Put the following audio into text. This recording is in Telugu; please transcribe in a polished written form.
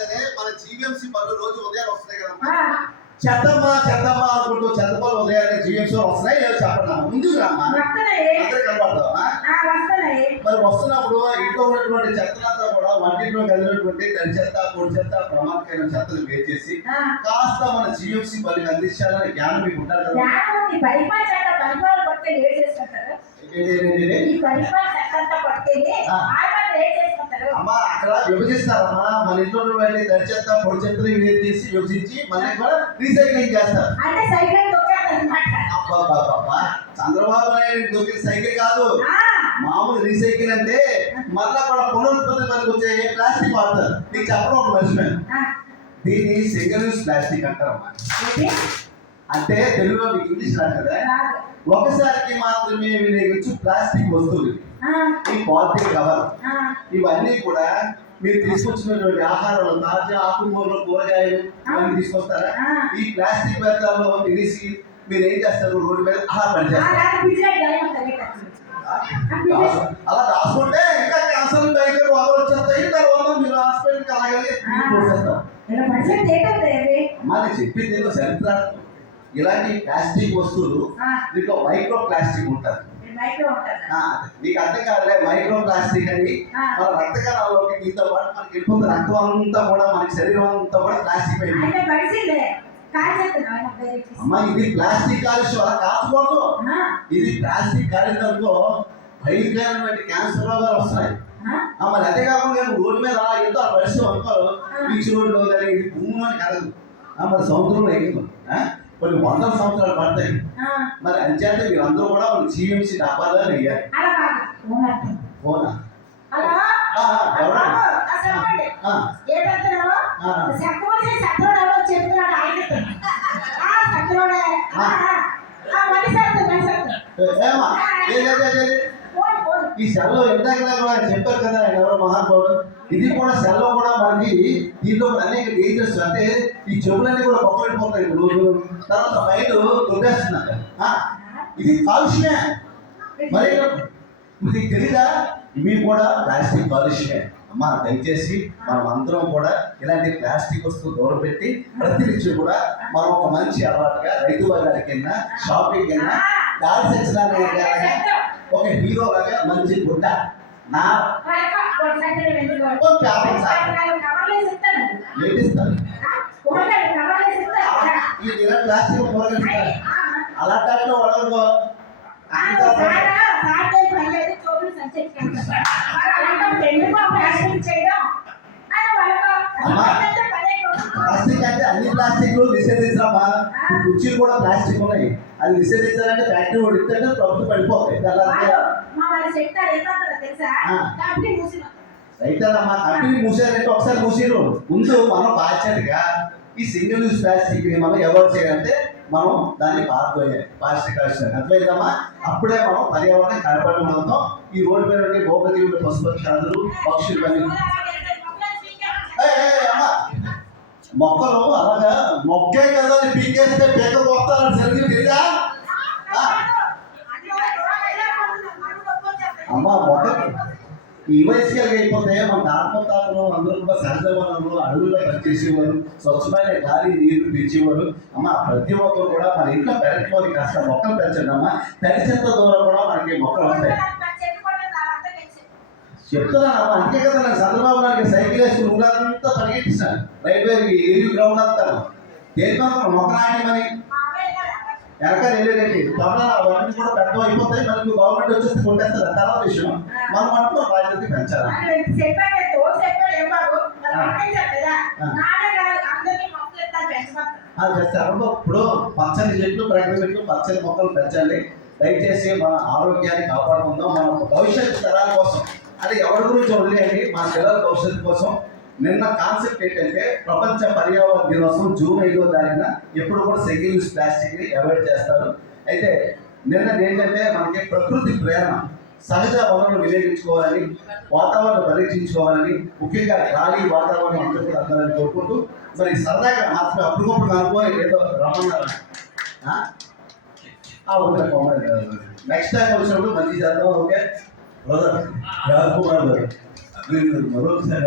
సరే మన జీవీఎంసీ పనులు రోజు ఉదయం వస్తున్నాయి కదమ్మా. చెత్తమ్మ అనుకుంటూ చెత్తపల్లి ఉదయాన్నే జీవీఎంసీ వస్తున్నాయి. ఏదో చెప్పండి ముందుకు రామ్మా, అందరూ కనపడతావా? మరి వస్తున్నప్పుడు ఇంట్లో ఉన్నటువంటి చెత్తలంతా కూడా వంటింట్లో కలిగినటువంటి తడి చెత్త, పొడి చెత్త, ప్రమాదకరమైన చెత్తలు వేరు చేసి కాస్త మన జీవీఎంసీ పనికి అందించాలని జ్ఞానం మీకు ఉంటారు కదా. అమ్మా అక్కడ విభజిస్తారమ్మా. మన ఇంట్లో వెళ్ళి తడి చెత్త, పొడి చెత్తలు వేరు చేసి విభజించి మళ్ళీ కూడా రీసైక్లింగ్ చేస్తారు. అబ్బా చంద్రబాబు నాయుడు దొరికిన సైకిల్ కాదు, మామూలు రీసైకిల్ అంటే మళ్ళా కూడా పునరుత్పత్తి పనికి వచ్చే ప్లాస్టిక్ వాడతారు. నీకు చెప్పడం ఒక మర్చిపోయాను, దీన్ని సింగిల్ యూజ్ ప్లాస్టిక్ అంటారమ్మా. అంటే తెలుగులో మీకు ఇంగ్లీష్ రాదు కదా. ఒకసారికి మాత్రమే వినియోగించు ప్లాస్టిక్ వస్తువులు, ఈ పాలిథిన్ కవర్, ఇవన్నీ కూడా మీరు తీసుకొచ్చినటువంటి ఆహారంలో తాజా ఆకుకూరలు, కూరగాయలు ఇవన్నీ తీసుకొస్తారా? ఈ ప్లాస్టిక్ వ్యర్థాల్లో తినేసి మీరు ఏం చేస్తారు? రోడ్డు మీద అలా రాసుకుంటే ఇంకా క్యాన్సర్ బైక్ వచ్చేస్తాయి. తర్వాత మీరు హాస్పిటల్కి అలాగే అమ్మా నేను చెప్పింది ఏదో చరిత్రాత్మకం. ఇలాంటి ప్లాస్టిక్ వస్తువులు దీంట్లో మైక్రో ప్లాస్టిక్ ఉంటుంది. నీకు అర్థం కాదులే, మైక్రో ప్లాస్టిక్ అని మన రక్తకణాల్లోకి దీంతో పాటు మనకి వెళ్ళిపోతుంది. రక్తం అంతా కూడా మనకి శరీరం అంతా కూడా ప్లాస్టిక్ అయిపోయింది. అమ్మా ఇది ప్లాస్టిక్ కాలుష్యం, అలా కాల్చకూడదు. ఇది ప్లాస్టిక్ కాలినందుకో భయంకరమైన క్యాన్సర్ రోగాలు వస్తున్నాయి. మరి అదే కాకుండా రోడ్డు మీద అలా ఎంతో పరిస్థితి అనుకోరు. బీచ్ రోడ్లో కానీ ఇది భూమిలోని కలదు, మరి సముద్రంలో ఎక్కువ కొన్ని వందల సంవత్సరాలు పడతాయి. మరి అంచేత మీరందరూ కూడా జీవీఎంసీ డబ్బాలో వేయాలి. పోనా ఈ సెల్లో ఇందాక చెప్పారు కదా ఎవరో మహానుభావుడు, ఇది కూడా సెల్లో కూడా మనకి దీంట్లో అనేక డేంజర్స్. అంటే ఈ చెవులన్నీ కూడా పక్కబడిపోతాయి రోజు, తర్వాత మైండ్ దొబ్బేస్తున్నారు. ఇది కాలుష్యమే. మరి మీకు తెలీదా? ఇవి కూడా ప్లాస్టిక్ కాలుష్యమే. అమ్మా దయచేసి మనం అందరం కూడా ఇలాంటి ప్లాస్టిక్ వస్తువు దూరం పెట్టి ప్రతినిత్యం కూడా మనం ఒక మంచి అలవాటుగా రైతు బజార్కి వెళ్ళినా, షాపింగ్ వెళ్ళినా, దారి సచ్చినారాయణ ఒక హీరో లాగా మంచి గుడ్డ నా ప్లాస్టిక్ కూరగాయలు అలా టైంలో వడవో ప్లాస్టిక్ అంటే అన్ని ప్లాస్టిక్లు నిషేధించామా. కుర్చీలు కూడా ప్లాస్టిక్ ఉన్నాయి, అది నిషేధించాలంటే ఫ్యాక్టరీ పడితే ప్రభుత్వం పడిపోతాయి. రైతారమ్మా కంపెనీ మూసారంటే ఒకసారి మూసారు. ముందు మనం బాధ్యతగా ఈ సింగిల్ యూజ్ ప్లాస్టిక్ ని మనం అవాయిడ్ చేయాలంటే మనం దాన్ని పారిపోయాలి. ప్లాస్టిక్ కాలుష్యం అర్థమైందమ్మా. అప్పుడే మనం పర్యావరణం కనపడడం. ఈ రోడ్డు మీద భూపతివులు, పశుపక్షాదులు, పక్షులు అన్నీ అమ్మా మొక్కలు అలాగా మొక్కే కదా పీకేస్తే పీక పోతారని సరిగ్గా తెలీదా? అమ్మా మొక్కలు ఈ వయసుగా అయిపోతే మన తాతలు అందరూ కూడా సహజ వనరులు అడవుల్లో పనిచేసేవారు, స్వచ్ఛమైన గాలి నీరు పెంచేవారు. అమ్మ ప్రతి ఒక్కరు కూడా మన ఇంట్లో పెరట్లోని కాస్త మొక్కలు పెంచండి అమ్మా. తడి చెత్త ద్వారా కూడా మనకి మొక్కలు వస్తాయి. చెప్తున్నానమ్మా. అంతే కదా నాకు చంద్రబాబు నాయుడు సైకిల్ వేసుకుని ఊరంతా పరిగెట్టిస్తాను, రైల్వే ఏరియూ గ్రౌండ్ అంతాను. దేనికోసం మొక్క నాట్యమని వెనకాల వెళ్ళేటట్టు త్వరలో అవన్నీ కూడా పెద్ద అయిపోతాయి. మనకి గవర్నమెంట్ వచ్చేసి కొట్టేస్తారు. తర్వాత విషయం మనం మటుకు బాధ్యత పెంచాలి. చేస్తారు. ఇప్పుడు పచ్చని చెట్లు, ప్రకృతి చెట్లు, పచ్చని మొక్కలు పెంచండి. దయచేసి మన ఆరోగ్యాన్ని కాపాడుకుందాం, మన భవిష్యత్తు తరాల కోసం. అది ఎవరి గురించి వదిలేయండి, మా పిల్లల భవిష్యత్తు కోసం. నిన్న కాన్సెప్ట్ ఏంటంటే ప్రపంచ పర్యావరణ దినోత్సవం జూన్ 5వ తారీఖున ఎప్పుడు కూడా సింగిల్ యూజ్ ప్లాస్టిక్ని అవాయిడ్ చేస్తారు. అయితే నిన్న ఏంటంటే మనకి ప్రకృతి ప్రేరణ, సహజ వనరులు వినియోగించుకోవాలని, వాతావరణం పరీక్షించుకోవాలని, ముఖ్యంగా గాలి వాతావరణం అందరూ కూడా అందాలని కోరుకుంటూ మరి సరదాగా మాత్రం అప్పుడుకప్పుడు అనుకోని ఏదో రమ్మన్నారు. నెక్స్ట్ టైం వచ్చినప్పుడు మంచి చేద్దాం. ఓకే బ్రదర్ రాజకుమార్ గారు మరొకసారి